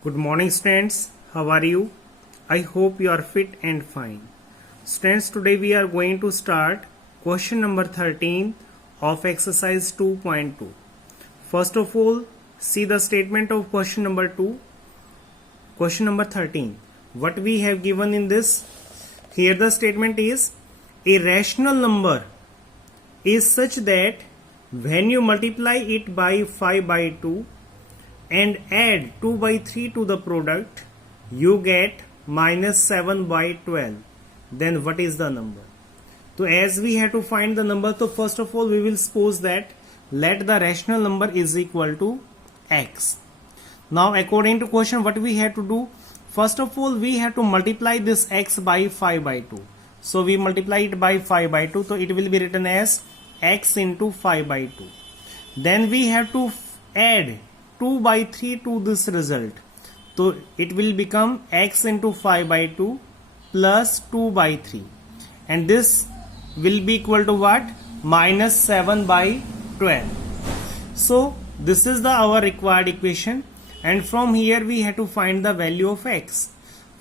Good morning, students. How are you? I hope you are fit and fine. Students, today we are going to start question number 13 of exercise 2.2. First of all, see the statement of question number 2. Question number 13. What we have given in this? Here the statement is a rational number is such that when you multiply it by 5 by 2 and add 2 by 3 to the product, you get minus 7 by 12. Then what is the number? So as we have to find the number, so first of all we will suppose that let the rational number is equal to x. Now according to question, what we have to do? First of all we have to multiply this x by 5 by 2. So we multiply it by 5 by 2, so it will be written as x into 5 by 2. Then we have to add 2 by 3 to this result. So it will become x into 5 by 2 plus 2 by 3. And this will be equal to what? Minus 7 by 12. So this is our required equation. And from here we have to find the value of x.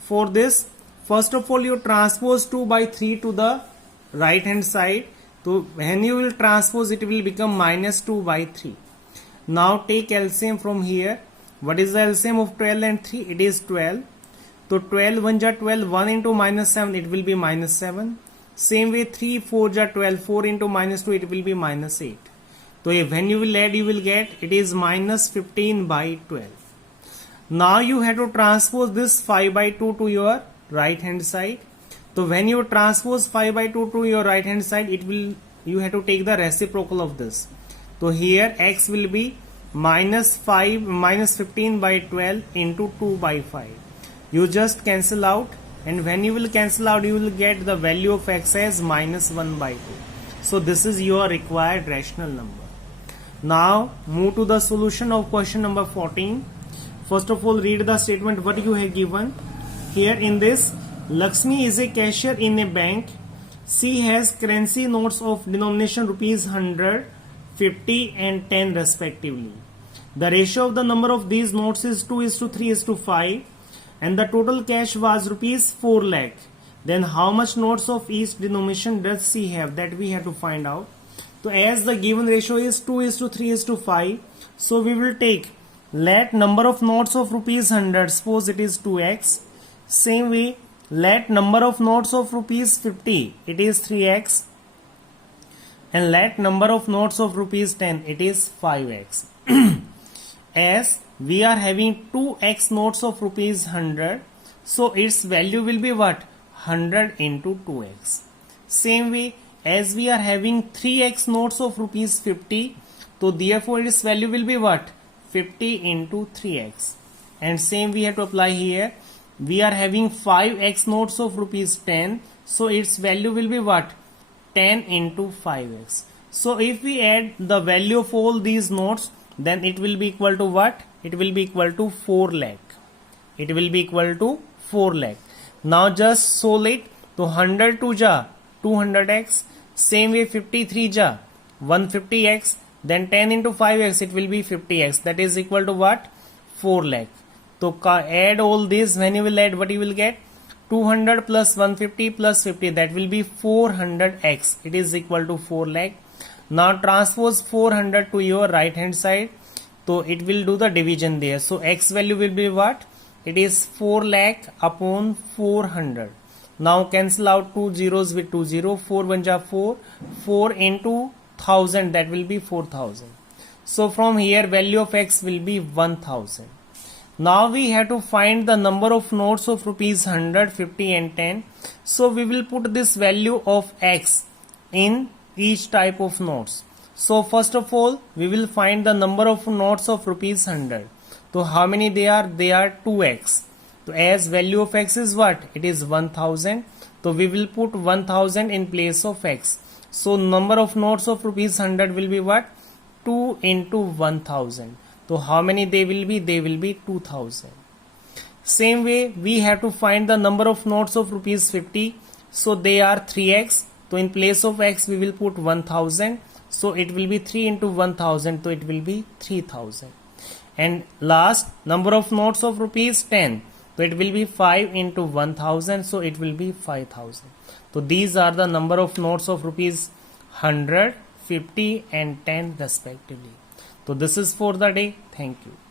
For this, first of all you transpose 2 by 3 to the right hand side. So when you will transpose, it will become minus 2 by 3. Now take LCM from here. What is the LCM of 12 and 3? It is 12. So 12 1 ja 12, 1 into minus 7, it will be minus 7. Same way 3 4 ja 12, 4 into minus 2, it will be minus 8. So when you will add, you will get it is minus 15 by 12. Now you have to transpose this 5 by 2 to your right hand side. So when you transpose 5 by 2 to your right hand side, you have to take the reciprocal of this. So here x will be minus 15 by 12 into 2 by 5. You just cancel out, and when you will cancel out, you will get the value of x as minus 1 by 2. So this is your required rational number. Now move to the solution of question number 14. First of all, read the statement what you have given. Here in this, Lakshmi is a cashier in a bank. She has currency notes of denomination rupees 100, 50 and 10 respectively. The ratio of the number of these notes is 2:3:5 and the total cash was rupees 4 lakh. Then how much notes of each denomination does she have? That we have to find out. So as the given ratio is 2:3:5, so we will take let number of notes of rupees 100, suppose it is 2x. Same way, let number of notes of rupees 50, it is 3x. And let number of notes of rupees 10, it is 5x. As we are having 2x notes of rupees 100, so its value will be what? 100 into 2x. Same way, as we are having 3x notes of rupees 50, so therefore its value will be what? 50 into 3x. And same we have to apply here. We are having 5x notes of rupees 10, so its value will be what? 10 into 5x. So if we add the value of all these notes, then it will be equal to what? It will be equal to 4 lakh. It will be equal to 4 lakh. Now just solve it. So 100 2 ja 200x. Same way 53 ja 150x. Then 10 into 5x, it will be 50x. That is equal to what? 4 lakh. So add all this. When you will add, what you will get? 200 plus 150 plus 50, that will be 400x. It is equal to 4 lakh. Now transpose 400 to your right hand side. So it will do the division there. So x value will be what? It is 4 lakh upon 400. Now cancel out 2 zeros with 2 0. 4 1 ja 4. 4 into 1000, that will be 4000. So from here value of x will be 1000. Now we have to find the number of notes of rupees 100, 50 and 10. So we will put this value of x in each type of notes. So first of all, we will find the number of notes of rupees 100. So how many they are? They are 2x. So as value of x is what? It is 1000. So we will put 1000 in place of x. So number of notes of rupees 100 will be what? 2 into 1000. So how many they will be? They will be 2000. Same way we have to find the number of notes of rupees 50. So they are 3x. So in place of x we will put 1000. So it will be 3 into 1000. So it will be 3000. and last number of notes of rupees 10. So it will be 5 into 1000, so it will be 5000. So these are the number of notes of rupees 100, 50 and 10 respectively. So this is for the day. Thank you.